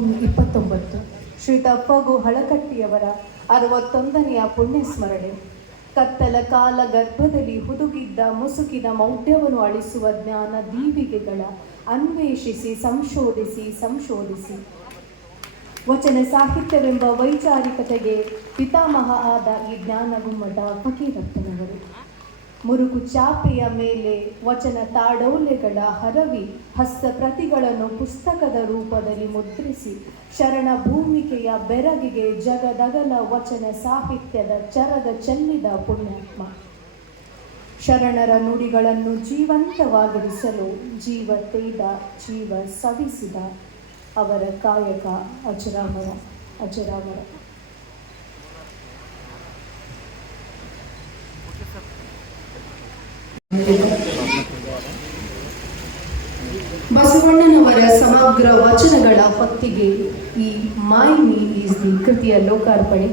ಇಪ್ಪತ್ತೊಂಬತ್ತು. ಶ್ರೀ ತಪ್ಪಗು ಹಳಕಟ್ಟಿಯವರ ಅರವತ್ತೊಂದನೆಯ ಪುಣ್ಯ ಸ್ಮರಣೆ ಕತ್ತಲ ಕಾಲ ಗರ್ಭದಲ್ಲಿ ಹುದುಗಿದ್ದ ಮುಸುಕಿನ ಮೌಢ್ಯವನ್ನು ಅಳಿಸುವ ಜ್ಞಾನ ದೀವಿಗೆಗಳ ಅನ್ವೇಷಿಸಿ, ಸಂಶೋಧಿಸಿ ಸಂಶೋಧಿಸಿ. ವಚನ ಸಾಹಿತ್ಯವೆಂಬ ವೈಚಾರಿಕತೆಗೆ ಪಿತಾಮಹ ಆದ ಈ ಜ್ಞಾನ ಗುಮ್ಮಟ ಫಕೀರಪ್ಪನವರು. ಮುರುಕು ಚಾಪೆಯ ಮೇಲೆ ವಚನ ತಾಡೌಲ್ಯಗಳ ಹರವಿ ಹಸ್ತಪ್ರತಿಗಳನ್ನು ಪುಸ್ತಕದ ರೂಪದಲ್ಲಿ ಮುದ್ರಿಸಿ ಶರಣ ಭೂಮಿಕೆಯ ಬೆರಗಿಗೆ ಜಗದಗಲ ವಚನ ಸಾಹಿತ್ಯದ ಚರದ ಚೆಲ್ಲಿದ ಪುಣ್ಯಾತ್ಮ. ಶರಣರ ನುಡಿಗಳನ್ನು ಜೀವಂತವಾಗಿರಿಸಲು ಜೀವ ತೇದ, ಜೀವ ಸವಿಸಿದ ಅವರ ಕಾಯಕ ಅಜರಾಮರ ಅಜರಾಮರ. ಬಸವಣ್ಣನವರ ಸಮಗ್ರ ವಚನಗಳ ಹೊತ್ತಿಗೆ ಈ ಮೈ ಮೀ ಈಸ್ ದಿ ಕೃತಿಯ ಲೋಕಾರ್ಪಣೆ.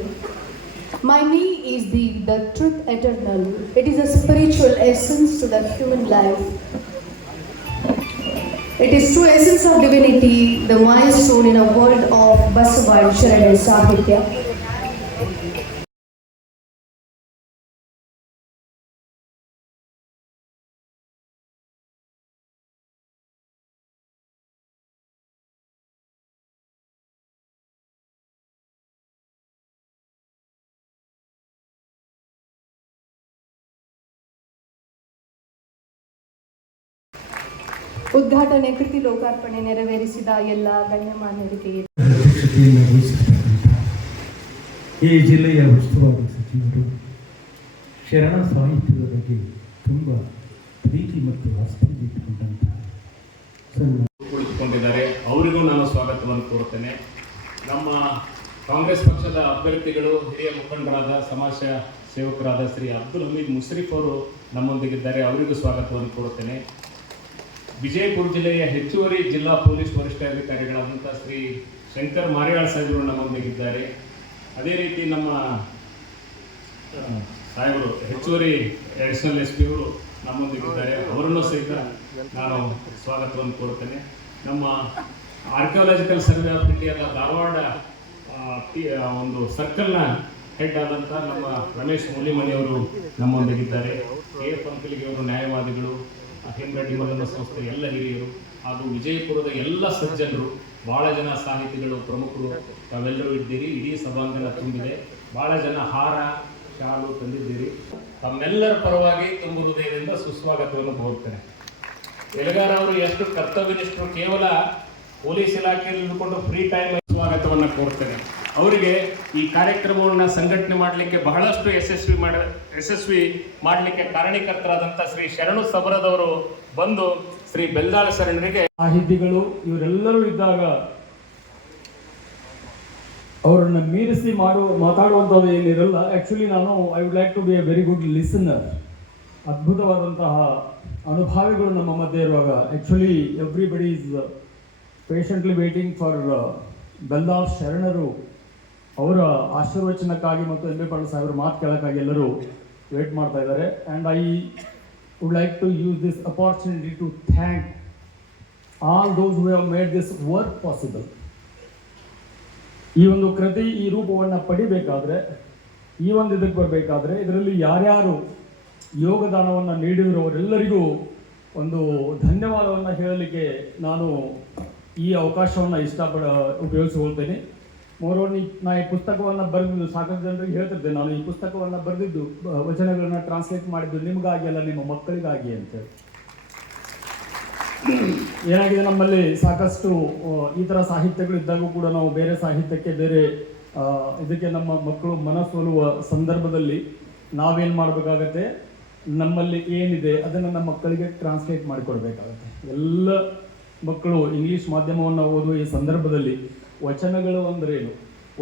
My me is the the truth eternal it is a spiritual essence to the human life It is true essence of divinity, the milestone in a world of Basava and Sharana Sahitya. ಉದ್ಘಾಟನೆ ಕೃತಿ ಲೋಕಾರ್ಪಣೆ ನೆರವೇರಿಸಿದ ಎಲ್ಲ ಗಣ್ಯಮಾನ್ಯರಿಗೆ ಮಾನ್ಯರಿಗೆ ಈ ಜಿಲ್ಲೆಯ ಉಸ್ತುವಾರಿ ಸಚಿವರು ಶರಣ ಸಾಹಿತ್ಯದ ಬಗ್ಗೆ ತುಂಬ ಪ್ರೀತಿ ಮತ್ತು ಆಸಕ್ತಿ ಕುಳಿತುಕೊಂಡಿದ್ದಾರೆ ಅವರಿಗೂ ನಾನು ಸ್ವಾಗತವನ್ನು ಕೋರುತ್ತೇನೆ. ನಮ್ಮ ಕಾಂಗ್ರೆಸ್ ಪಕ್ಷದ ಅಭ್ಯರ್ಥಿಗಳು ಹಿರಿಯ ಮುಖಂಡರಾದ ಸಮಾಜ ಸೇವಕರಾದ ಶ್ರೀ ಅಬ್ದುಲ್ ಹಮೀದ್ ಮುಸ್ರಿಫ್ ಅವರು ನಮ್ಮೊಂದಿಗಿದ್ದಾರೆ. ಅವರಿಗೂ ಸ್ವಾಗತವನ್ನು ಕೋರುತ್ತೇನೆ. ವಿಜಯಪುರ ಜಿಲ್ಲೆಯ ಹೆಚ್ಚುವರಿ ಜಿಲ್ಲಾ ಪೊಲೀಸ್ ವರಿಷ್ಠಾಧಿಕಾರಿಗಳಾದಂಥ ಶ್ರೀ ಶಂಕರ್ ಮಾರಿಯಾಳ್ ಸಾಹೇಬರು ನಮ್ಮೊಂದಿಗಿದ್ದಾರೆ ಅದೇ ರೀತಿ ನಮ್ಮ ಸಾಹೇಬರು, ಹೆಚ್ಚುವರಿ ಅಡಿಷನಲ್ ಎಸ್ ಪಿ ಅವರು ನಮ್ಮೊಂದಿಗಿದ್ದಾರೆ ಅವರನ್ನು ಸಹಿತ ನಾನು ಸ್ವಾಗತವನ್ನು ಕೋರ್ತೇನೆ ನಮ್ಮ ಆರ್ಕಿಯಾಲಜಿಕಲ್ ಸರ್ವೆ ಆಫ್ ಇಂಡಿಯಾದ ಧಾರವಾಡ ಒಂದು ಸರ್ಕಲ್ನ ಹೆಡ್ ಆದಂಥ ನಮ್ಮ ರಮೇಶ್ ಮೂಲಿಮಣಿ ಅವರು ನಮ್ಮೊಂದಿಗಿದ್ದಾರೆ ಎ ಅಂಕಲಿಗೆ ಅವರು ನ್ಯಾಯವಾದಿಗಳು. ಹೆಮ್ರೆಡ್ಡಿ ಮಲ್ಲನ ಸಂಸ್ಥೆ ಎಲ್ಲ ಹಿರಿಯರು ಹಾಗೂ ವಿಜಯಪುರದ ಎಲ್ಲ ಸಜ್ಜನರು, ಬಹಳ ಜನ ಸಾಹಿತಿಗಳು, ಪ್ರಮುಖರು, ತಾವೆಲ್ಲರೂ ಇದ್ದೀರಿ. ಇಡೀ ಸಭಾಂಗಣ ತುಂಬಿದೆ. ಬಹಳ ಜನ ಹಾರ, ಶಾಲು ತಂದಿದ್ದೀರಿ. ತಮ್ಮೆಲ್ಲರ ಪರವಾಗಿ ತುಂಬ ಹೃದಯದಿಂದ ಸುಸ್ವಾಗತವನ್ನು ಹೋಗ್ತಾರೆ ಎಲಗಾರ ಅವರು ಎಷ್ಟು ಕರ್ತವ್ಯನಿಷ್ಠರು ಕೇವಲ ಪೊಲೀಸ್ ಇಲಾಖೆಯಲ್ಲಿ ಫ್ರೀ ಟೈಮ್ ಸ್ವಾಗತವನ್ನು ಕೋರ್ತೇನೆ ಅವರಿಗೆ ಈ ಕಾರ್ಯಕ್ರಮವನ್ನು ಸಂಘಟನೆ ಮಾಡಲಿಕ್ಕೆ ಬಹಳಷ್ಟು ಯಶಸ್ವಿ ಮಾಡ, ಯಶಸ್ವಿ ಮಾಡಲಿಕ್ಕೆ ಕಾರಣೀಕರ್ತರಾದಂಥ ಶ್ರೀ ಶರಣು ಸಬರದವರು ಬಂದು ಶ್ರೀ ಬೆಲ್ದಾಳ ಶರಣರಿಗೆ ಸಾಹಿತಿಗಳು ಇವರೆಲ್ಲರೂ ಇದ್ದಾಗ ಅವರನ್ನು ಮೀರಿಸಿ ಮಾಡುವ ಮಾತಾಡುವಂಥದ್ದು ಏನಿರಲ್ಲ. ಆ್ಯಕ್ಚುಲಿ ನಾನು I would like to be a very good listener ಅದ್ಭುತವಾದಂತಹ ಅನುಭಾವಿಗಳು ನಮ್ಮ ಮಧ್ಯೆ ಇರುವಾಗ. Actually everybody is patiently waiting for Beldal ಶರಣರು. ಅವರ ಆಶೀರ್ವಚನಕ್ಕಾಗಿ ಮತ್ತು ಎಂ ಬಿ ಪಾಟೀಲ್ ಸಾಹೇಬರ ಮಾತು ಕೇಳೋಕ್ಕಾಗಿ ಎಲ್ಲರೂ ವೇಟ್ ಮಾಡ್ತಾ ಇದ್ದಾರೆ. And I would like to use this opportunity to thank all those who have made this work possible ಈ ಒಂದು ಕೃತಿ ಈ ರೂಪವನ್ನು ಪಡಿಬೇಕಾದ್ರೆ, ಈ ಒಂದು ಇದಕ್ಕೆ ಬರಬೇಕಾದ್ರೆ, ಇದರಲ್ಲಿ ಯಾರ್ಯಾರು ಯೋಗದಾನವನ್ನು ನೀಡಿದ್ರವರೆಲ್ಲರಿಗೂ ಒಂದು ಧನ್ಯವಾದವನ್ನು ಹೇಳಲಿಕ್ಕೆ ನಾನು ಈ ಅವಕಾಶವನ್ನು ಇಷ್ಟಪಡ, ಉಪಯೋಗಿಸಿಕೊಳ್ತೇನೆ. ಮೋರೋನಿ ನಾ ಈ ಪುಸ್ತಕವನ್ನು ಬರೆದಿದ್ದು, ಸಾಕಷ್ಟು ಜನರಿಗೆ ಹೇಳ್ತಿದ್ದೆ ನಾನು ಈ ಪುಸ್ತಕವನ್ನು ಬರೆದಿದ್ದು ವಚನಗಳನ್ನು ಟ್ರಾನ್ಸ್ಲೇಟ್ ಮಾಡಿದ್ದು ನಿಮಗಾಗಿ ಅಲ್ಲ, ನಿಮ್ಮ ಮಕ್ಕಳಿಗಾಗಿ ಅಂತೇಳಿ ಏನಾಗಿದೆ ನಮ್ಮಲ್ಲಿ? ಸಾಕಷ್ಟು ಈ ಥರ ಸಾಹಿತ್ಯಗಳು ಇದ್ದಾಗೂ ಕೂಡ ನಾವು ಬೇರೆ ಸಾಹಿತ್ಯಕ್ಕೆ ಬೇರೆ ಇದಕ್ಕೆ ನಮ್ಮ ಮಕ್ಕಳು ಮನಸ್ಸೋಲುವ ಸಂದರ್ಭದಲ್ಲಿ ನಾವೇನು ಮಾಡಬೇಕಾಗತ್ತೆ? ನಮ್ಮಲ್ಲಿ ಏನಿದೆ, ಅದನ್ನು ನಮ್ಮ ಮಕ್ಕಳಿಗೆ ಟ್ರಾನ್ಸ್ಲೇಟ್ ಮಾಡಿಕೊಡ್ಬೇಕಾಗತ್ತೆ. ಎಲ್ಲ ಮಕ್ಕಳು ಇಂಗ್ಲಿಷ್ ಮಾಧ್ಯಮವನ್ನು ಓದುವ ಈ ಸಂದರ್ಭದಲ್ಲಿ ವಚನಗಳು ಅಂದ್ರೇನು?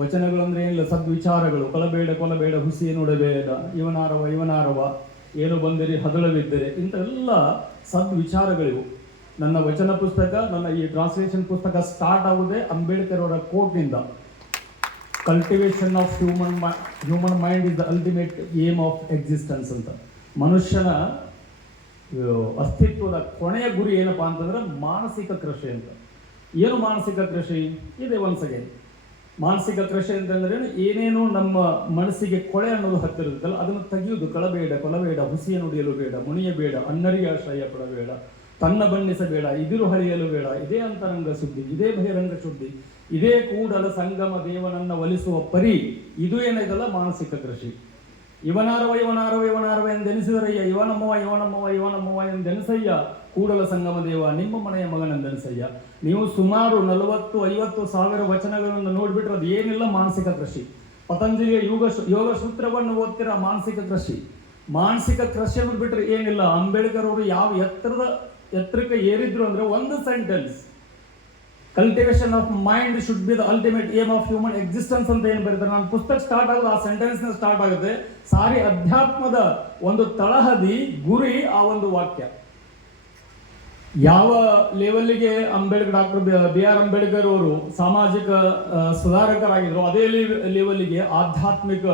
ವಚನಗಳು ಅಂದ್ರೆ ಏನಿಲ್ಲ ಸದ್ವಿಚಾರಗಳು. ಕೊಲಬೇಡ ಕೊಲಬೇಡ, ಹುಸಿ ನೋಡಬೇಡ. ಇವನಾರವ ಇವನಾರವ. ಏನು ಬಂದಿರಿ ಹದಳವಿದ್ದರೆ ಇಂಥವೆಲ್ಲ ಸದ್ವಿಚಾರಗಳಿವು. ನನ್ನ ವಚನ ಪುಸ್ತಕ, ನನ್ನ ಈ ಟ್ರಾನ್ಸ್ಲೇಷನ್ ಪುಸ್ತಕ ಸ್ಟಾರ್ಟ್ ಆಗುವುದೇ ಅಂಬೇಡ್ಕರ್ ಅವರ ಕೋಟ್ನಿಂದ. Cultivation of human human mind is the ultimate aim of existence ಅಂತ. ಮನುಷ್ಯನ ಅಸ್ತಿತ್ವದ ಕೊನೆಯ ಗುರಿ ಏನಪ್ಪಾ ಅಂತಂದ್ರೆ ಮಾನಸಿಕ ಕೃಷಿ ಅಂತ. ಏನು ಮಾನಸಿಕ ಕೃಷಿ? ಇದೆ ಒನ್ಸ್ ಅಗೇನ್ ಮಾನಸಿಕ ಕೃಷಿ ಅಂತಂದ್ರೆ ಏನೇನು ನಮ್ಮ ಮನಸ್ಸಿಗೆ ಕೊಳೆ ಅನ್ನೋದು ಹತ್ತಿರುತ್ತಲ್ಲ ಅದನ್ನು ತೆಗೆಯುವುದು. ಕಳಬೇಡ, ಕೊಲಬೇಡ ಹುಸಿಯ ನುಡಿಯಲು ಬೇಡ ಮುನಿಯಬೇಡ ಅನ್ನರಿಗೆ ಆಶ್ರಯ ಪಡಬೇಡ, ತನ್ನ ಬಣ್ಣಿಸಬೇಡ, ಇದಿರು ಹರಿಯಲು ಬೇಡ. ಇದೇ ಅಂತರಂಗ ಸುದ್ದಿ ಇದೇ ಬಹಿರಂಗ ಸುದ್ದಿ ಇದೇ ಕೂಡಲ ಸಂಗಮ ದೇವನನ್ನ ಒಲಿಸುವ ಪರಿ. ಇದು ಏನಿದಲ್ಲ? ಮಾನಸಿಕ ಕೃಷಿ. ಇವನಾರವ ಇವನಾರವ ಇವನಾರವ ಎಂದೆನಿಸಿದರಯ್ಯ? ಇವನಮ್ಮವ ಇವನಮ್ಮವ ಇವನಮ್ಮವ ಎಂದೆನಿಸಯ್ಯ? ಕೂಡಲ ಸಂಗಮ ದೇವ, ನಿಮ್ಮ ಮನೆಯ ಮಗನಂದನಸಯ್ಯ ನೀವು ಸುಮಾರು ನಲವತ್ತು, ಐವತ್ತು ಸಾವಿರ ವಚನಗಳನ್ನು ನೋಡಿಬಿಟ್ರೆ ಅದು ಏನಿಲ್ಲ, ಮಾನಸಿಕ ಕೃಷಿ. ಪತಂಜಲಿಯ ಯೋಗ ಯೋಗ ಸೂತ್ರವನ್ನು ಓದ್ತೀರ, ಮಾನಸಿಕ ಕೃಷಿ? ಮಾನಸಿಕ ಕೃಷಿ ಬಿಟ್ರೆ ಏನಿಲ್ಲ ಅಂಬೇಡ್ಕರ್ ಅವರು ಯಾವ ಎತ್ತರದ, ಎತ್ತರಕ್ಕೆ ಏರಿದ್ರು ಅಂದ್ರೆ ಒಂದು sentence cultivation of mind should be the ultimate aim of human existence ಅಂತ ಏನು ಬರೀತಾರೆ? ನಾನು ಪುಸ್ತಕ ಸ್ಟಾರ್ಟ್ ಆಗೋದು, ಆ ಸೆಂಟೆನ್ಸ್ ಸ್ಟಾರ್ಟ್ ಆಗುತ್ತೆ. ಸಾರಿ, ಅಧ್ಯಾತ್ಮದ ಒಂದು ತಳಹದಿ ಗುರಿ, ಆ ಒಂದು ವಾಕ್ಯ. ಯಾವ ಲೆವೆಲ್ಗೆ Ambedkar doctor B R Ambedkar ಅವರು ಸಾಮಾಜಿಕ ಸುಧಾರಕರಾಗಿದ್ರು, ಅದೇ ಲೆವೆಲ್ಗೆ ಆಧ್ಯಾತ್ಮಿಕ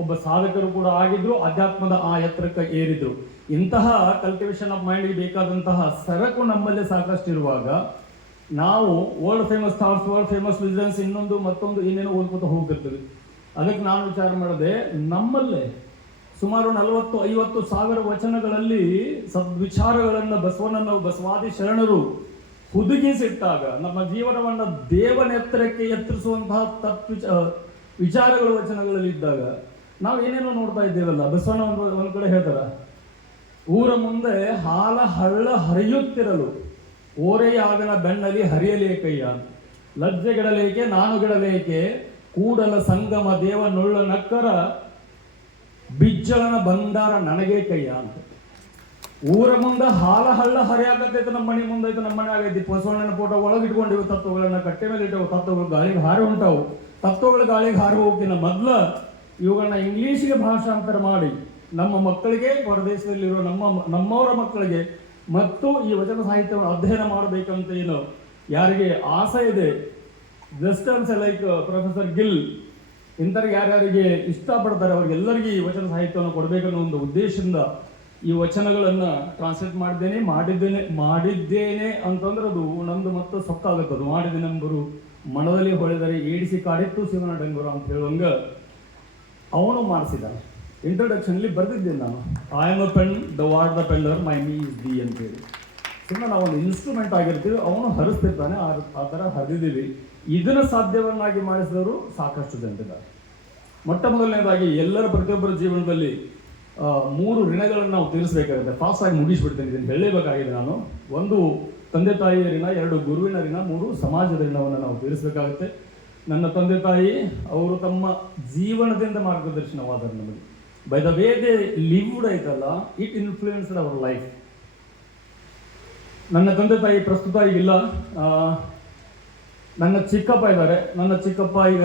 ಒಬ್ಬ ಸಾಧಕರು ಕೂಡ ಆಗಿದ್ರು ಅಧ್ಯಾತ್ಮದ ಆ ಎತ್ತರಕ್ಕೆ ಏರಿದ್ರು. ಇಂತಹ ಕಲ್ಟಿವೇಶನ್ ಆಫ್ ಮೈಂಡ್ಗೆ ಬೇಕಾದಂತಹ ಸರಕು ನಮ್ಮಲ್ಲಿ ಸಾಕಷ್ಟು ಇರುವಾಗ ನಾವು world famous thoughts world famous visions ಇನ್ನೊಂದು ಮತ್ತೊಂದು ಏನೇನು ಓದ್ಕೊತ ಹೋಗಿರ್ತೀವಿ ಅದಕ್ಕೆ ನಾನು ವಿಚಾರ ಮಾಡಿದೆ ನಮ್ಮಲ್ಲೇ. ಸುಮಾರು ನಲವತ್ತು, ಐವತ್ತು ಸಾವಿರ ವಚನಗಳಲ್ಲಿ ಸದ್ವಿಚಾರಗಳನ್ನು ಬಸವನನ್ನು, ಬಸವಾದಿ ಶರಣರು ಹುದುಗಿಸಿಟ್ಟಾಗ, ನಮ್ಮ ಜೀವನವನ್ನು ದೇವನೆತ್ತರಕ್ಕೆ ಎತ್ತರಿಸುವಂತಹ ತತ್ವಿಚ ವಿಚಾರಗಳು ವಚನಗಳಲ್ಲಿ ಇದ್ದಾಗ ನಾವು ಏನೇನೋ ನೋಡ್ತಾ ಇದ್ದೇವಲ್ಲ, ಬಸವಣ್ಣ ಒಂದು ಒಂದು ಕಡೆ ಹೇಳ್ತಾರ, ಊರ ಮುಂದೆ ಹಾಲ ಹಳ್ಳ ಹರಿಯುತ್ತಿರಲು, ಓರೆಯಾಗನ ಬೆಣ್ಣಲಿ ಹರಿಯಲೇಕಯ್ಯ, ಲಜ್ಜೆಗಿಡಲೇಕೆ ನಾನು ಗಿಡಲೇಕೆ ಕೂಡಲ ಸಂಗಮ ದೇವ ನೊಳ್ಳ ನಕ್ಕರ ಬಿಜ್ಜಳನ ಬಂಡಾರ ನನಗೆ ಕೈಯ ಅಂತ. ಊರ ಮುಂದೆ ಹಾಲ ಹಳ್ಳ ಹರಿಯಾಕತ್ತೈತೆ, ನಮ್ಮ ಮನೆ ಮುಂದೆ ನಮ್ಮ ಮನೆ ಆಗೈತಿ. ಬಸವಣ್ಣನ ಫೋಟೋ ಒಳಗೆ ಇಟ್ಕೊಂಡಿವಿ ತತ್ವಗಳನ್ನ ಕಟ್ಟೆ ಮೇಲೆ ಇಟ್ಟವು, ತತ್ವಗಳು ಗಾಳಿಗೆ ಹಾರಿ ಉಂಟಾವು ತತ್ವಗಳು ಗಾಳಿಗೆ ಹಾರಿ ಹೋಗ್ತಿನ ಮೊದ್ಲ ಇವುಗಳನ್ನ ಇಂಗ್ಲೀಷಿಗೆ ಭಾಷಾಂತರ ಮಾಡಿ, ನಮ್ಮ ಮಕ್ಕಳಿಗೆ ಹೊರದೇಶದಲ್ಲಿರೋ ನಮ್ಮ ನಮ್ಮವರ ಮಕ್ಕಳಿಗೆ, ಮತ್ತು ಈ ವಚನ ಸಾಹಿತ್ಯವನ್ನು ಅಧ್ಯಯನ ಮಾಡಬೇಕಂತ ಏನು ಯಾರಿಗೆ ಆಸೆ ಇದೆ? ಜಸ್ಟ್ ಅನ್ಸ್ ಲೈಕ್ ಪ್ರೊಫೆಸರ್ ಗಿಲ್ ಇಂಥವ್ರಿಗೆ ಯಾರ್ಯಾರಿಗೆ ಇಷ್ಟಪಡ್ತಾರೆ ಅವ್ರಿಗೆಲ್ಲರಿಗೆ ಈ ವಚನ ಸಾಹಿತ್ಯವನ್ನು ಕೊಡಬೇಕನ್ನೋ ಒಂದು ಉದ್ದೇಶದಿಂದ ಈ ವಚನಗಳನ್ನು ಟ್ರಾನ್ಸ್ಲೇಟ್ ಮಾಡಿದ್ದೇನೆ ಮಾಡಿದ್ದೇನೆ ಮಾಡಿದ್ದೇನೆ ಅಂತಂದ್ರೆ ಅದು ನಂದು ಮತ್ತೆ ಸೊಕ್ಕಾಗುತ್ತೆ. ಅದು ಮಾಡಿದ್ದೇನೆ ಎಂಬರು ಮನದಲ್ಲಿ ಹೊಳೆದರೆ ಏಡಿಸಿ ಕಾಡಿತ್ತು ಶಿವನ ಡಂಗುರ ಅಂತ ಹೇಳುವಂಗ ಅವನು ಮಾಡಿಸಿದ್ದಾನೆ. ಇಂಟ್ರೊಡಕ್ಷನ್ಲಿ ಬರೆದಿದ್ದೇನೆ ನಾನು. I am a pen the ward the pender my me is the ಅಂತೇಳಿ ಸುಮ್ಮನೆ ನಾವು ಒಂದು ಇನ್ಸ್ಟ್ರೂಮೆಂಟ್ ಆಗಿರ್ತೀವಿ, ಅವನು ಹರಿಸ್ತಿರ್ತಾನೆ, ಆ ಆ ಥರ ಹರಿದಿದ್ದೀವಿ ಇದನ್ನು ಸಾಧ್ಯವನ್ನಾಗಿ ಮಾಡಿಸಿದವರು ಸಾಕಷ್ಟು ಜನರಿದ್ದಾರೆ. ಮೊಟ್ಟ ಮೊದಲನೇದಾಗಿ ಎಲ್ಲರ ಪ್ರತಿಯೊಬ್ಬರ ಜೀವನದಲ್ಲಿ ಮೂರು ಋಣಗಳನ್ನು ನಾವು ತೀರಿಸಬೇಕಾಗುತ್ತೆ. ಫಾಸ್ಟ್ ಆಗಿ ಮುಗಿಸ್ಬಿಡ್ತೇನೆ, ಇದನ್ನು ಹೇಳಲೇಬೇಕಾಗಿದೆ ನಾನು. ಒಂದು, ತಂದೆ ತಾಯಿಯ ಋಣ, ಎರಡು, ಗುರುವಿನ ಋಣ, ಮೂರು, ಸಮಾಜದ ಋಣವನ್ನು ನಾವು ತೀರಿಸಬೇಕಾಗುತ್ತೆ. ನನ್ನ ತಂದೆ ತಾಯಿ, ಅವರು ತಮ್ಮ ಜೀವನದಿಂದ ಮಾರ್ಗದರ್ಶನವಾದರು ನಮಗೆ. By the way they lived ಐತಲ್ಲ ಇಟ್ ಇನ್ಫ್ಲೂಯೆನ್ಸ್ಡ್ ಅವರ್ ಲೈಫ್ ನನ್ನ ತಂದೆ ತಾಯಿ ಪ್ರಸ್ತುತ ಈಗಿಲ್ಲ ನನ್ನ ಚಿಕ್ಕಪ್ಪ ಇದ್ದಾರೆ. ನನ್ನ ಚಿಕ್ಕಪ್ಪ ಈಗ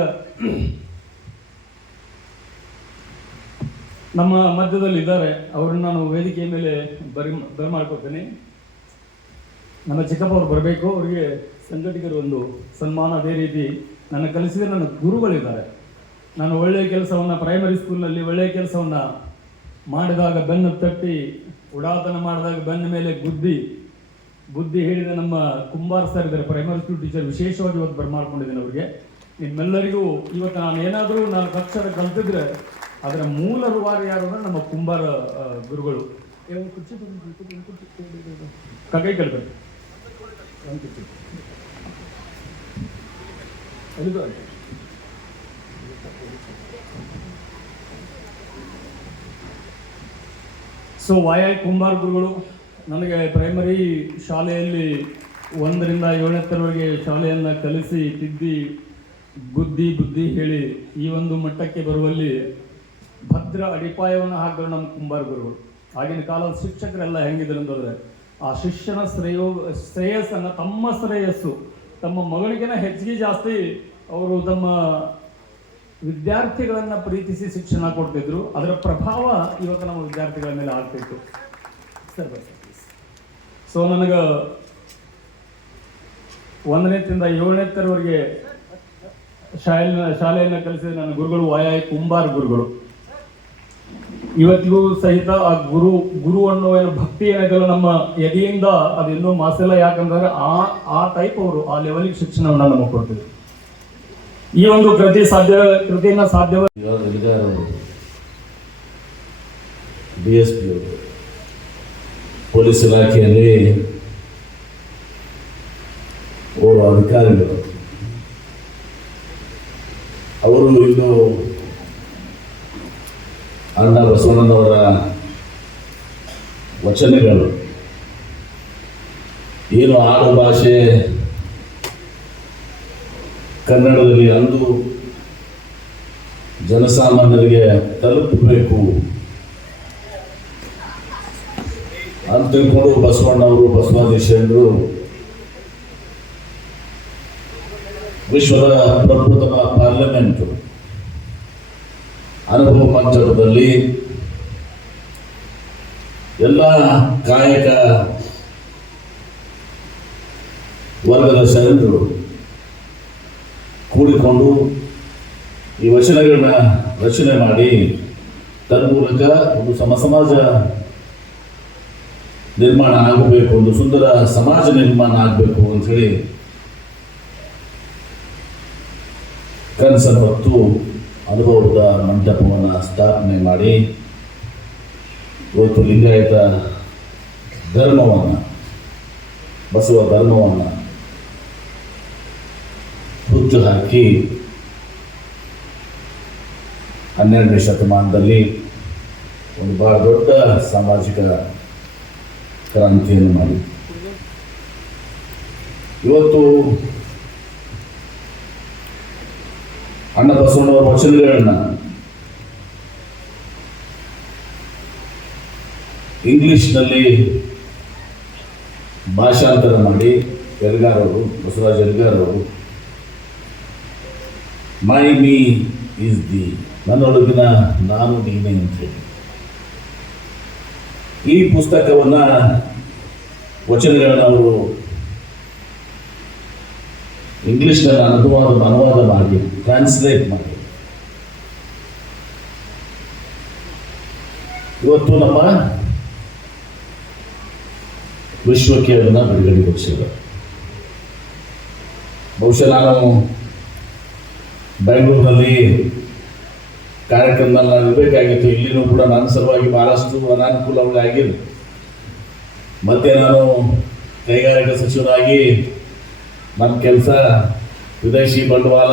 ನಮ್ಮ ಮಧ್ಯದಲ್ಲಿ ಇದ್ದಾರೆ. ಅವ್ರನ್ನ ನಾನು ವೇದಿಕೆಯ ಮೇಲೆ ಬರಿ ಬರಮಾಡ್ಕೊತೇನೆ ನಮ್ಮ ಚಿಕ್ಕಪ್ಪ ಅವ್ರು ಬರಬೇಕು. ಅವರಿಗೆ ಸಂಘಟಕರು ಒಂದು ಸನ್ಮಾನ ಅದೇ ರೀತಿ ನನ್ನ ಕಲಿಸಿದ ನನ್ನ ಗುರುಗಳಿದ್ದಾರೆ. ನಾನು ಒಳ್ಳೆಯ ಕೆಲಸವನ್ನು ಪ್ರೈಮರಿ ಸ್ಕೂಲ್ನಲ್ಲಿ ಒಳ್ಳೆಯ ಕೆಲಸವನ್ನು ಮಾಡಿದಾಗ ಬೆನ್ನು ತಟ್ಟಿ, ಉಡಾತನ ಮಾಡಿದಾಗ ಬೆನ್ನ ಮೇಲೆ ಗುದ್ದಿ ಬುದ್ಧಿ ಹೇಳಿದ ನಮ್ಮ ಕುಂಬಾರ್ ಸರ್ ಇದ್ದಾರೆ ಪ್ರೈಮರಿ ಸ್ಕೂಲ್ ಟೀಚರ್ ವಿಶೇಷವಾಗಿ ಇವತ್ತು ಬರ್ಮಾಡ್ಕೊಂಡಿದ್ದೇನೆ ಅವರಿಗೆ ನಿಮ್ಮೆಲ್ಲರಿಗೂ ಇವತ್ತು ನಾನು ಏನಾದರೂ ನಾಲ್ಕು ಅಕ್ಷರ ಕಲ್ತಿದ್ರೆ ಅದರ ಮೂಲ ರುವಾರಿ ಯಾರು ಅಂದ್ರೆ ನಮ್ಮ ಕುಂಬಾರ ಗುರುಗಳು ಕಗೈ ಒಂದು ಕುರ್ಚಿ ಕೊಡಿ, ಕುರ್ಚಿ ಕೊಡಿ, ಕೈ ಕೇಳ್ಬೇಕು ಒಂದು ಕುರ್ಚಿ. ಎಲ್ಲಿಗೂ ಆಯ್ತು. ಸೊ ವಾಯ ಕುಂಬಾರ್ ಗುರುಗಳು ನನಗೆ ಪ್ರೈಮರಿ ಶಾಲೆಯಲ್ಲಿ ಒಂದರಿಂದ ಏಳನೇ ತರವರೆಗೆ ಶಾಲೆಯನ್ನು ಕಲಿಸಿ, ತಿದ್ದಿ, ಬುದ್ಧಿ ಬುದ್ಧಿ ಹೇಳಿ ಈ ಒಂದು ಮಟ್ಟಕ್ಕೆ ಬರುವಲ್ಲಿ ಭದ್ರ ಅಡಿಪಾಯವನ್ನು ಹಾಕಿದ್ರು ನಮ್ಮ ಕುಂಬಾರ ಗುರುಗಳು ಆಗಿನ ಕಾಲದ ಶಿಕ್ಷಕರೆಲ್ಲ ಹೆಂಗಿದ್ರು ಅಂತಂದರೆ ಆ ಶಿಷ್ಯನ ಶ್ರೇಯೋ, ಶ್ರೇಯಸ್ಸನ್ನು ತಮ್ಮ ಶ್ರೇಯಸ್ಸು, ತಮ್ಮ ಮಗಳಿಗಿನ ಹೆಚ್ಚಿಗೆ ಜಾಸ್ತಿ ಅವರು ತಮ್ಮ ವಿದ್ಯಾರ್ಥಿಗಳನ್ನು ಪ್ರೀತಿಸಿ ಶಿಕ್ಷಣ ಕೊಡ್ತಿದ್ರು. ಅದರ ಪ್ರಭಾವ ಇವತ್ತು ನಮ್ಮ ವಿದ್ಯಾರ್ಥಿಗಳ ಮೇಲೆ ಆಗ್ತಿತ್ತು ಸರ್ ಸೊ ನನಗೆ ಒಂದನೇತಿಂದ ಏಳನೇ ತರವರೆಗೆ ಶಾಲೆ ಶಾಲೆಯನ್ನು ಕಲಿಸಿದ ನನ್ನ ಗುರುಗಳು ವಾಯ ಕುಂಬಾರ್ ಗುರುಗಳು. ಇವತ್ತಿಗೂ ಸಹಿತ ಆ ಗುರು ಗುರು ಅನ್ನೋ ಏನು ಭಕ್ತಿ ಏನಾಗಲ್ಲ ನಮ್ಮ ಎದೆಯಿಂದ ಇನ್ನೂ ಮಾಸಿಲ್ಲ ಯಾಕಂದ್ರೆ ಆ ಆ ಟೈಪ್ ಅವರು, ಆ ಲೆವೆಲಿಗೆ ಶಿಕ್ಷಣವನ್ನು ನಮಗೆ ಕೊಡ್ತೀವಿ ಈ ಒಂದು ಕೃತಿ ಸಾಧ್ಯ, ಕೃತಿಯನ್ನ ಸಾಧ್ಯವಾಗಿ ಬಿ ಎಸ್ ಪಿ ಅವರು ಪೊಲೀಸ್ ಇಲಾಖೆಯಲ್ಲಿ ಓರ್ವ ಅಧಿಕಾರಿಗಳು ಅವರು ಇಂದು ಅಣ್ಣ ಬಸವಣ್ಣನವರ ವಚನಗಳು ಏನು ಆಡು ಭಾಷೆ ಕನ್ನಡದಲ್ಲಿ ಅಂದು ಜನಸಾಮಾನ್ಯರಿಗೆ ತಲುಪಬೇಕು ಅಂತ ತಿಳ್ಕೊಂಡು ಬಸವಣ್ಣವರು ಬಸವಾದೀಶರು ವಿಶ್ವದ ಪ್ರಪ್ರಥಮ ಪಾರ್ಲಿಮೆಂಟ್ ಅನುಭವ ಮಂಚದಲ್ಲಿ ಎಲ್ಲ ಕಾಯಕ ವರ್ಗದ ಶರಣರು ಕೂಡಿಕೊಂಡು ಈ ವಚನಗಳನ್ನ ರಚನೆ ಮಾಡಿ, ತನ್ಮೂಲಕ ಒಂದು ಸಮ, ಸಮಾಜ ನಿರ್ಮಾಣ ಆಗಬೇಕು, ಒಂದು ಸುಂದರ ಸಮಾಜ ನಿರ್ಮಾಣ ಆಗಬೇಕು ಅಂಥೇಳಿ ಕನಸನ್ನು ಹೊತ್ತು ಅನುಭವದ ಮಂಟಪವನ್ನು ಸ್ಥಾಪನೆ ಮಾಡಿ ಇವತ್ತು ಲಿಂಗಾಯತ ಧರ್ಮವನ್ನು, ಬಸವ ಧರ್ಮವನ್ನು ಹುಚ್ಚು ಹಾಕಿ ಹನ್ನೆರಡನೇ ಶತಮಾನದಲ್ಲಿ ಒಂದು ಭಾಳ ದೊಡ್ಡ ಸಾಮಾಜಿಕ ಕ್ರಾಂತಿಯನ್ನು ಮಾಡಿ. ಇವತ್ತು ಅಣ್ಣ ಬಸವಣ್ಣವರ ವಚನಗಳನ್ನ ಇಂಗ್ಲಿಷ್ನಲ್ಲಿ ಭಾಷಾಂತರ ಮಾಡಿ ಎಲ್ಗಾರವರು ಬಸವರಾಜ್ ಎಲ್ಗಾರ್ ಅವರು ಮೈ ಮೀ ಈಸ್ ದಿ ನನ್ನೊಳಗಿನ ನಾನು ನೀನೆ ಅಂತೇಳಿ ಈ ಪುಸ್ತಕವನ್ನ ವಚನಗಳನ್ನ ಅವರು ಇಂಗ್ಲೀಷ್ನಲ್ಲಿ ಅನುವಾದ ಅನುವಾದ ಮಾಡಿ ಟ್ರಾನ್ಸ್ಲೇಟ್ ಮಾಡಿ. ಇವತ್ತು ನಮ್ಮ ವಿಶ್ವಕ್ಕೆ ಅದನ್ನ ಬಿಡುಗಡೆಗೊಳಿಸಿದ್ರು ಬಹುಶಃ ನಾನು ಬೆಂಗಳೂರಿನಲ್ಲಿ ಕಾರ್ಯಕ್ರಮದಲ್ಲಿ ನಾನು ಇರಬೇಕಾಗಿತ್ತು. ಇಲ್ಲಿನೂ ಕೂಡ ನನ್ನ ಸಲುವಾಗಿ ಬಹಳಷ್ಟು ಅನಾನುಕೂಲಗಳಾಗಿದೆ ಮತ್ತೆ ನಾನು ಕೈಗಾರಿಕಾ ಸಚಿವರಾಗಿ ನನ್ನ ಕೆಲಸ ವಿದೇಶಿ ಬಂಡವಾಳ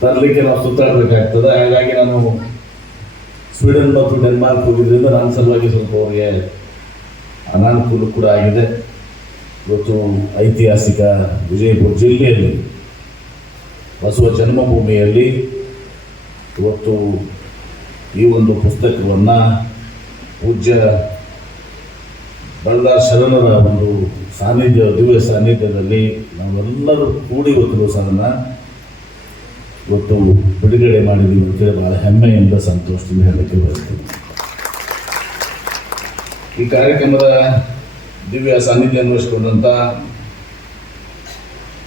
ತರಲಿಕ್ಕೆ ನಾವು ಸುತ್ತಾಡಬೇಕಾಗ್ತದೆ. ಹಾಗಾಗಿ ನಾನು ಸ್ವೀಡನ್ ಮತ್ತು ಡೆನ್ಮಾರ್ಕ್ ಹೋಗಿದ್ದರಿಂದ ನನ್ನ ಸಲುವಾಗಿ ಸ್ವಲ್ಪ ಅವರಿಗೆ ಅನಾನುಕೂಲ ಕೂಡ ಆಗಿದೆ. ಇವತ್ತು ಐತಿಹಾಸಿಕ ವಿಜಯಪುರ ಜಿಲ್ಲೆಯಲ್ಲಿ, ಬಸವ ಜನ್ಮಭೂಮಿಯಲ್ಲಿ ಇವತ್ತು ಈ ಒಂದು ಪುಸ್ತಕವನ್ನು ಪೂಜ್ಯ ಬಳ್ಳಾರ್ ಶರಣರ ಒಂದು ಸಾನ್ನಿಧ್ಯ, ದಿವ್ಯ ಸಾನ್ನಿಧ್ಯದಲ್ಲಿ ನಾವೆಲ್ಲರೂ ಕೂಡಿ ಇವತ್ತು ಸಾಧನ ಇವತ್ತು ಬಿಡುಗಡೆ ಮಾಡಿದ್ದೀವಿ ಅಂತೇಳಿ ಬಹಳ ಹೆಮ್ಮೆಯಿಂದ ಸಂತೋಷದಿಂದ ಹೇಳಕ್ಕೆ ಬರ್ತೀವಿ ಈ ಕಾರ್ಯಕ್ರಮದ ದಿವ್ಯ ಸಾನ್ನಿಧ್ಯ ಅನ್ವಯಿಸಿಕೊಂಡಂಥ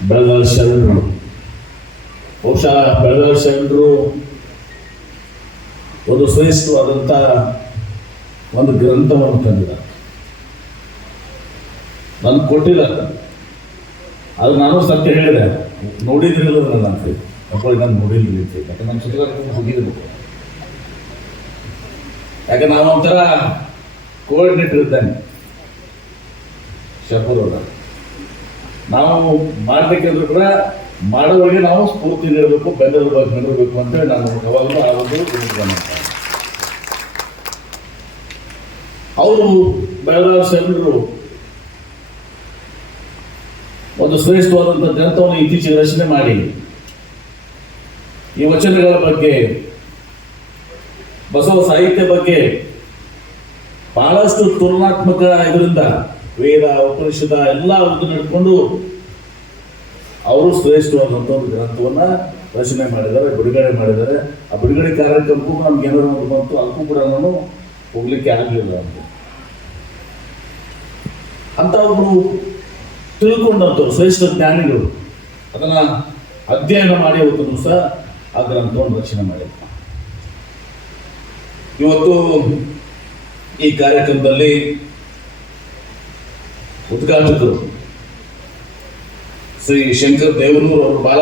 ಬೆಳಗಾವಿ ಶರಣರು. ಬಹುಶಃ ಬೆಳಗಾವಿ ಶರಣರು ಒಂದು ಶ್ರೇಷ್ಠವಾದಂಥ ಒಂದು ಗ್ರಂಥವನ್ನು ತಂದಿದ್ದಾರೆ ನಾನು ಕೊಟ್ಟಿಲ್ಲ. ಅದು ನಾನು ಸತ್ಯ ಹೇಳಿದೆ. ನೋಡಿದ್ರಿಲ್ಲ ನನ್ನ ಅಂತ ಅಪ್ಪ ನಾನು ನೋಡಿಲ್ಲ ಯಾಕಂದ್ರೆ ಯಾಕೆ ನಮ್ಮ ಸುತ್ತಲೂ ಹೋಗಿರ್ಬೇಕು. ಯಾಕೆ ನಾನು ಒಂಥರ ಕೋಆರ್ಡಿನೇಟರ್ ಇದ್ದಾನೆ. ಶಪೂರ್ ನಾವು ಮಾಡಬೇಕಂದ್ರೂ ಕೂಡ ಮಾಡೋರಿಗೆ ನಾವು ಸ್ಫೂರ್ತಿ ನೀಡಬೇಕು ಬೆಂಬಲಬೇಕು ನೀಡಬೇಕು ಅಂತ ನಾನು ಯಾವಾಗಲೂ ಆ ಒಂದು ಇದು ಮಾಡ್ತೇನೆ. ಅವರು ಬೆಳಗಾವಿ ಶರಣರು ಒಂದು ಶ್ರೇಷ್ಠವಾದಂಥ ಜನತವನ್ನು ಇತ್ತೀಚೆಗೆ ರಚನೆ ಮಾಡಿ ಈ ವಚನಗಳ ಬಗ್ಗೆ, ಬಸವ ಸಾಹಿತ್ಯ ಬಗ್ಗೆ ಬಹಳಷ್ಟು ತುಲನಾತ್ಮಕ ಇದರಿಂದ ವೇದ, ಉಪನಿಷದ ಎಲ್ಲ ಒಂದು ನಡ್ಕೊಂಡು ಅವರು ಶ್ರೇಷ್ಠವಾದಂಥ ಒಂದು ಗ್ರಂಥವನ್ನ ರಚನೆ ಮಾಡಿದ್ದಾರೆ, ಬಿಡುಗಡೆ ಮಾಡಿದ್ದಾರೆ. ಆ ಬಿಡುಗಡೆ ಕಾರ್ಯಕ್ರಮಕ್ಕೂ ನಮ್ಗೆ ಏನಾದ್ರು ಒಂದು ಬಂತು, ಅದಕ್ಕೂ ಕೂಡ ನಾನು ಹೋಗ್ಲಿಕ್ಕೆ ಆಗಲಿಲ್ಲ ಅಂತ. ಅಂತ ಒಬ್ಬರು ತಿಳ್ಕೊಂಡಂಥವ್ರು, ಶ್ರೇಷ್ಠ ಜ್ಞಾನಿಗಳು, ಅದನ್ನ ಅಧ್ಯಯನ ಮಾಡಿ ಅವತ್ತು ಸಹ ಆ ಗ್ರಂಥವನ್ನು ರಚನೆ ಮಾಡಿದ್ರು. ಇವತ್ತು ಈ ಕಾರ್ಯಕ್ರಮದಲ್ಲಿ ಉದ್ಘಾಟಕರು ಶ್ರೀ ಶಂಕರ್ ದೇವನೂರು ಅವರು ಬಹಳ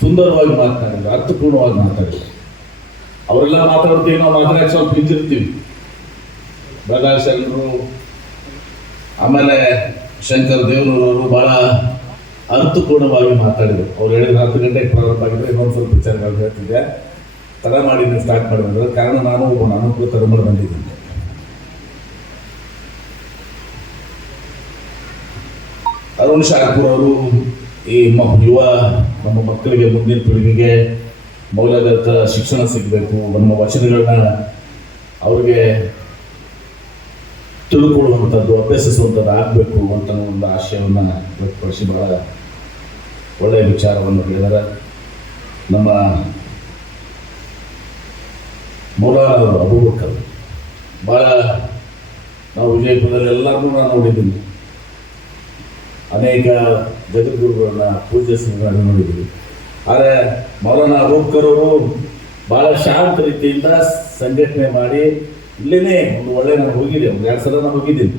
ಸುಂದರವಾಗಿ ಮಾತನಾಡಿದ್ರು, ಅರ್ಥಪೂರ್ಣವಾಗಿ ಮಾತಾಡಿದ್ರು ಅವರೆಲ್ಲ ಮಾತಾಡ್ತೀವಿ, ನಾವು ಮಾತಾಡಕ್ಕೆ ಸ್ವಲ್ಪ ಹಿಂದಿರ್ತೀವಿ ಪ್ರಕಾಶ್ ಎಲ್ಲರೂ ಆಮೇಲೆ ಶಂಕರ್ ಅವರು ಬಹಳ ಅರ್ಥಪೂರ್ಣವಾಗಿ ಮಾತಾಡಿದರು. ಅವ್ರು ಹೇಳಿದ್ರು ಹತ್ತು ಗಂಟೆಗೆ ಪ್ರಾರಂಭ ಆಗಿದ್ರೆ ಇನ್ನೊಂದು ಸ್ವಲ್ಪ ವಿಚಾರಗಳು ಹೇಳ್ತಿದ್ದೆ. ತಡ ಮಾಡಿ ಸ್ಟಾರ್ಟ್ ಮಾಡಿದ್ರು ಕಾರಣ ನಾನು ಒಬ್ಬ, ನಾನು ಕೂಡ ಬಂದಿದ್ದೀನಿ. ಅರುಣ್ ಶಾರ್ಪುರ್ ಅವರು ಈ ಯುವ ನಮ್ಮ ಮಕ್ಕಳಿಗೆ, ಮುಂದಿನ ಪೀಳಿಗೆಗೆ ಮೌಲ್ಯಾಧಾರಿತ ಶಿಕ್ಷಣ ಸಿಗಬೇಕು ನಮ್ಮ ವಚನಗಳನ್ನ ಅವ್ರಿಗೆ ತಿಳ್ಕೊಳ್ಳುವಂಥದ್ದು, ಅಭ್ಯಸಿಸುವಂಥದ್ದು ಆಗಬೇಕು ಅಂತ ಒಂದು ಆಶಯವನ್ನು ವ್ಯಕ್ತಪಡಿಸಿ ಬಹಳ ಒಳ್ಳೆಯ ವಿಚಾರವನ್ನು ಹೇಳಿದ್ದಾರೆ. ನಮ್ಮ ಮೌಲಾನವರು ಅಬೂಬಕ್ಕರ್ ಭಾಳ ನಾವು ವಿಜಯಪುರದಲ್ಲಿ ಎಲ್ಲರನ್ನೂ ನಾನು ನೋಡಿದ್ದೀನಿ. ಅನೇಕ ಜಗದ್ಗುರುಗಳನ್ನ ಸಂಗ್ರಹ ನೋಡಿದ್ದೀವಿ. ಆದರೆ ಮೌಲಾನ ಅಬೂಬ್ಕರವರು ಭಾಳ ಶಾಂತ ರೀತಿಯಿಂದ ಸಂಘಟನೆ ಮಾಡಿ ಇಲ್ಲೇನೆ ಒಂದು ಒಳ್ಳೆ ನಾನು ಹೋಗಿದ್ದೆ ಒಂದು ಎರಡು ಸಲ ನಾನು ಹೋಗಿದ್ದೀನಿ.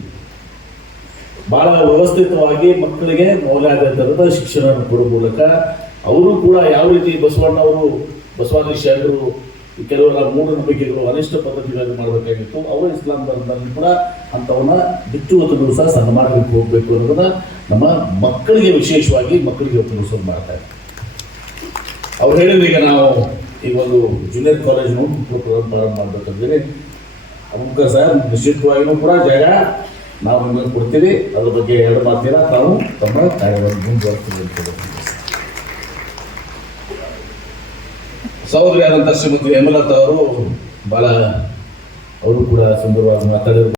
ಬಹಳ ವ್ಯವಸ್ಥಿತವಾಗಿ ಮಕ್ಕಳಿಗೆ ಮೌಲ್ಯಾಧಾರಿತದ ಶಿಕ್ಷಣವನ್ನು ಕೊಡೋ ಮೂಲಕ ಅವರು ಕೂಡ ಯಾವ ರೀತಿ ಬಸವಣ್ಣವರು, ಬಸವಾದಿ ಶರಣರು ಕೆಲವರ ಮೂಢನಂಬಿಕೆಗಳು ಅನಿಷ್ಟ ಪದ್ಧತಿಗಳನ್ನು ಮಾಡಬೇಕಾಗಿತ್ತು. ಅವರು ಇಸ್ಲಾಂ ಧರ್ಮದಲ್ಲಿ ಕೂಡ ಅಂಥವನ್ನ ಬಿಚ್ಚುವತ್ತಲು ಸಹ ಸನ್ಮಾರ್ಗಕ್ಕೆ ಹೋಗಬೇಕು ಅನ್ನೋದನ್ನ ನಮ್ಮ ಮಕ್ಕಳಿಗೆ ವಿಶೇಷವಾಗಿ ಮಕ್ಕಳಿಗೆ ತಿಳಿಸೋದು ಮಾಡ್ತಾರೆ ಅವ್ರು ಹೇಳಿದ್ರು ಈಗ ನಾವು ಈ ಒಂದು ಜೂನಿಯರ್ ಕಾಲೇಜ್ ಪ್ರಾರಂಭ ಮಾಡಬೇಕಂದ್ರೆ ಅಮುಕ ಸರ್ ನಿಶ್ಚಿತವಾಗಿಯೂ ಕೂಡ ಜಾಗ ನಾವು ನಿಮಗೆ ಕೊಡ್ತೀವಿ. ಅದ್ರ ಬಗ್ಗೆ ಎರಡು ಮಾತಿನ ತಾವು ತಮ್ಮ ಕಾರ್ಯವನ್ನು ಮುಂದುವರಿಸ್ತೀವಿ ಅಂತ ಹೇಳಿದ್ರು. ಸಹೋದರಿ ಆದಂಥ ಶ್ರೀಮತಿ ಹೇಮಲತಾ ಅವರು ಬಹಳ ಅವರು ಕೂಡ ಸುಂದರವಾಗಿ ಮಾತಾಡಿದ್ರು.